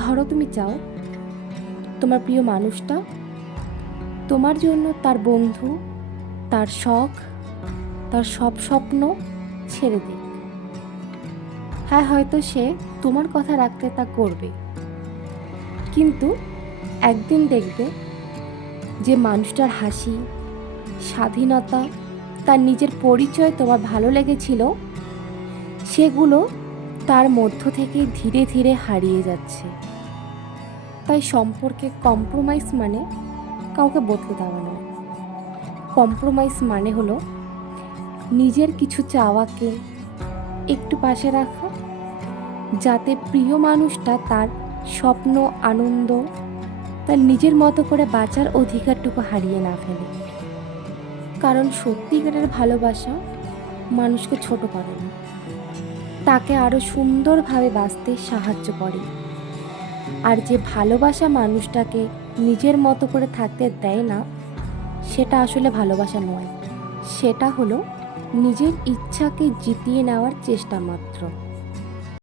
ধরো তুমি চাও তোমার প্রিয় মানুষটা তোমার জন্য তার বন্ধু, তার শখ, তার সব স্বপ্ন ছেড়ে দিক। হ্যাঁ, হয়তো সে তোমার কথা রাখতে তা করবে, কিন্তু একদিন দেখবে যে মানুষটার হাসি, স্বাধীনতা, তার নিজের পরিচয় তোমার ভালো লেগেছিল, সেগুলো তার মধ্য থেকে ধীরে ধীরে হারিয়ে যাচ্ছে। তাই সম্পর্কে কম্প্রোমাইজ মানে কাউকে বদলে দেওয়া নয়। কম্প্রোমাইজ মানে হলো নিজের কিছু চাওয়াকে একটু পাশে রাখা, যাতে প্রিয় মানুষটা তার স্বপ্ন, আনন্দ, তার নিজের মতো করে বাঁচার অধিকারটুকু হারিয়ে না ফেলে। কারণ সত্যিকারের ভালোবাসা মানুষকে ছোট করে না, তাকে আরও সুন্দরভাবে বাঁচতে সাহায্য করে। আর যে ভালোবাসা মানুষটাকে নিজের মতো করে থাকতে দেয় না, সেটা আসলে ভালোবাসা নয়, সেটা হলো নিজের ইচ্ছাকে জিতিয়ে নেওয়ার চেষ্টা মাত্র।